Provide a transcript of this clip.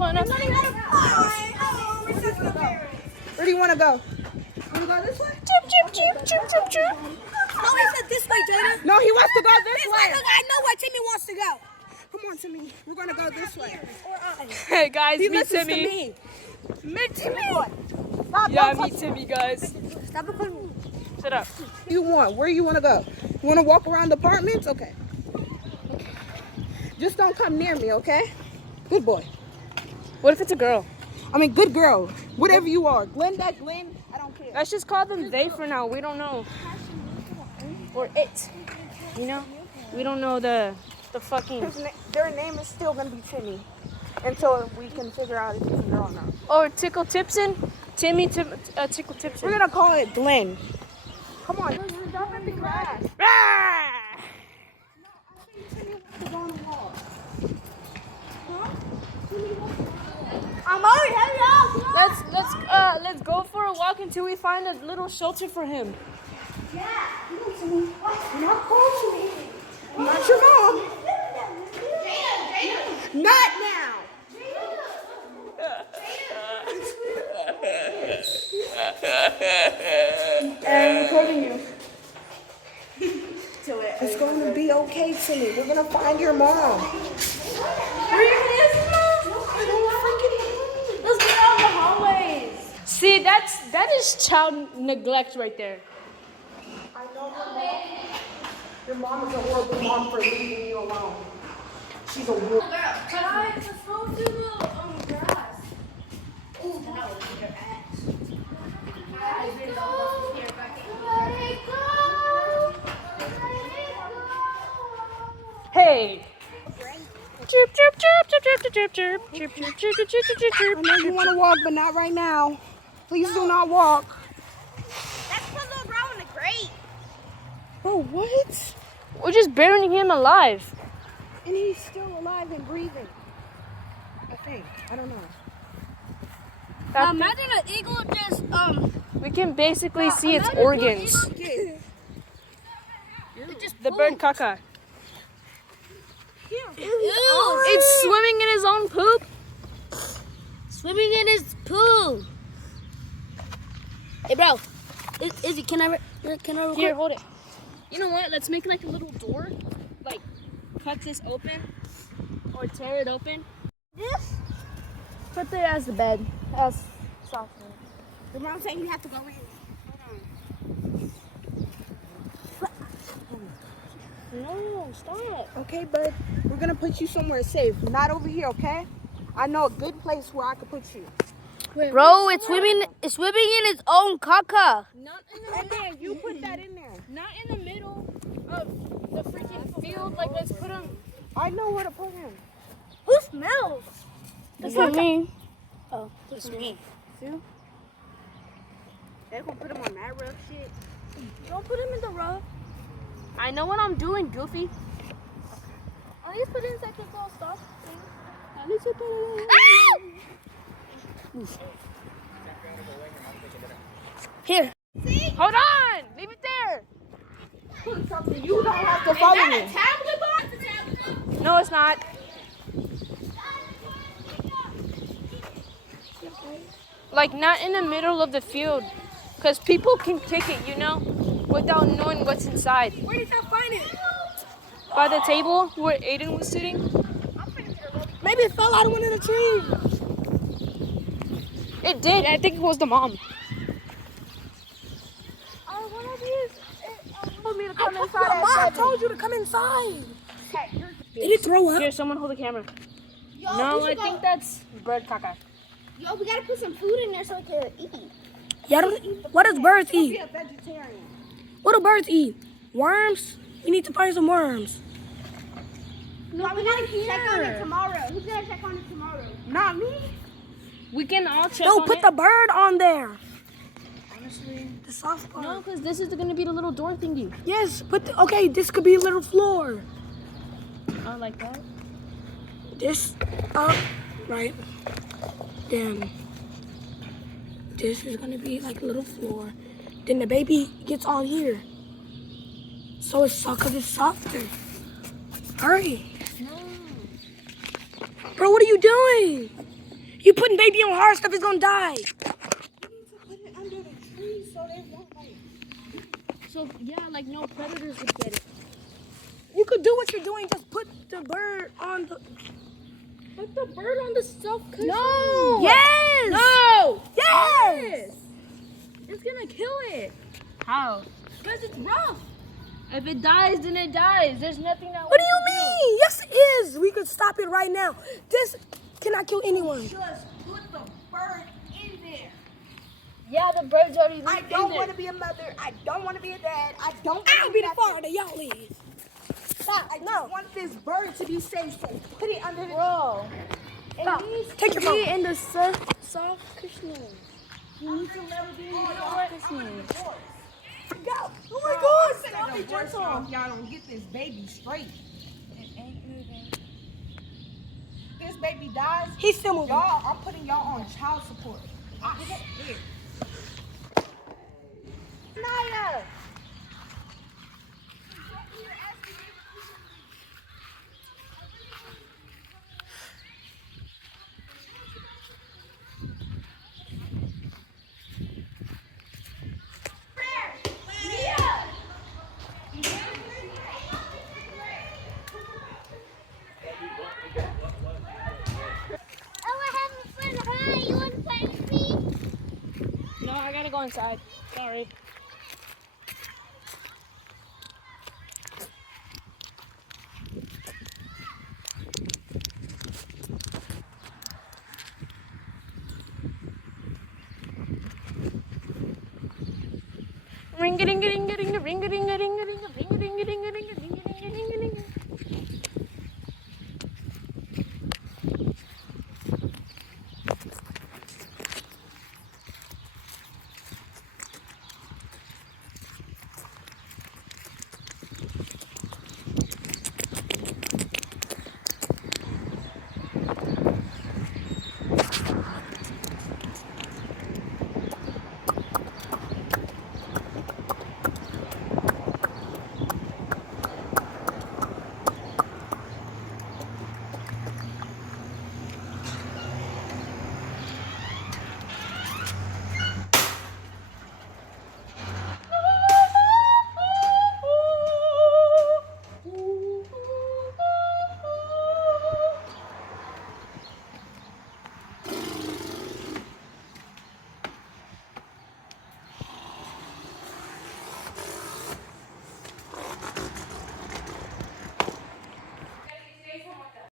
Where do you want to go? Want to go this way? No, he said this way, Jada. No, he wants to go this way. Look, I know where Timmy wants to go. Come on, Timmy. We're going to go this way. Hey guys, He meet listens Timmy. to me. Meet Timmy. Stop, Yeah, don't meet touch Timmy, guys. Stop recording me. Shut up. What you want? Where you want to go? You want to walk around the apartments? Okay. Just don't come near me, okay? Good boy. What if it's a girl? I mean, good girl. Whatever you are. Glenn, that Glenn. I don't care. Let's just call them they for now. We don't know. Or it. You know? We don't know the fucking. Their name is still going to be Timmy until we can figure out if it's a girl or not. Or Tickle Tipson. Timmy Tickle Tipson. We're going to call it Glenn. Come on. Jump in the grass. I'm already headed out. Let's go for a walk until we find a little shelter for him. Yeah. Not calling me. Not your mom. Not now. I'm recording you. It's going to be okay, Timmy. We're going to find your mom. Where is Mom? Let's get out of the hallways. See, that is child neglect right there. I know your mom is a horrible mom for leaving you alone. She's a wolf. Guys, let's go to the grass. Ooh, that was your ass. Let it go. Let it go. Let it go. Hey. Chirp, chirp, chirp, chirp, chirp, chirp, chirp, chirp, chirp, chirp, chirp, chirp, chirp. I know you want to walk, but not right now. Please do not walk. That's the little girl in the grate. Bro, what? We're just burying him alive. And he's still alive and breathing. I think. I don't know. Imagine an eagle just We can basically see its organs. The bird caca. Ew. It's swimming in his own poop. Swimming in his poo. Hey, bro. Izzy, can I record? Here, hold it. You know what? Let's make like a little door. Like, cut this open. Or tear it open. This? Put there as the bed. As soft. The mom saying you have to go in. No, stop. Okay, bud. We're going to put you somewhere safe. Not over here, okay? I know a good place where I could put you. Bro, it's swimming in its own caca. Not And then you put that in there. Not in the middle of the freaking field. Like, let's put him. I know where to put him. Who smells? It's not me. Oh, it's me. See? They're going to put him on that rough shit. Don't put him in the rough. I know what I'm doing, Goofy. At least put it inside this little stuff thing. At least you put it in. Here. Hold on! Leave it there! You don't have to follow me. No, it's not. Like, not in the middle of the field. Because people can kick it, you know? Without knowing what's inside. Where did you find it? By the table where Aiden was sitting. Maybe it fell out of one of the trees. It did. I think it was the mom. I told you to come inside. Did it throw up? Here, someone hold the camera. No, I think that's bird caca. Yo, we gotta put some food in there so we can eat. Yeah, what does birds Be eat? a vegetarian. What do birds eat? Worms? We need to find some worms. No, we gotta check on it tomorrow. Who's gonna check on it tomorrow? Not me. We can all check No, on put it. the bird on there. Honestly. The soft part. No, because this is going to be the little door thingy. Yes, okay, this could be a little floor. I like that. This up, right? Then this is gonna be like a little floor. Then the baby gets on here. So it's soft because it's softer. Hurry. No. Bro, what are you doing? You putting baby on hard stuff, it's gonna die. You need to put it under the tree so they won't like. So yeah, like no predators would get it. You could do what you're doing, just put the bird on the... Put the bird on the soft cushion. No! Yes! No! Yes! It's gonna kill it. How? Because it's rough. If it dies, then it dies. There's nothing that. What do you mean? Yes, it is. We could stop it right now. This cannot kill anyone. Just put the bird in there. Yeah, the bird's already I don't want to be a mother. I don't want to be a dad. I don't. I'll be the father. Y'all leave. Stop. I just want this bird to be safe. So put it under the. Bro. Stop. Take your phone. Be in the soft cushioning. You need to let it be in the soft cushioning. Go. Oh my God! Stop it, gentle. Y'all don't get this baby straight. It ain't moving. This baby dies. He's still moving. Y'all, I'm putting y'all on child support. Here. Naya. No, I gotta go inside. Sorry. Ring a ding a ding a ding a ring a ding a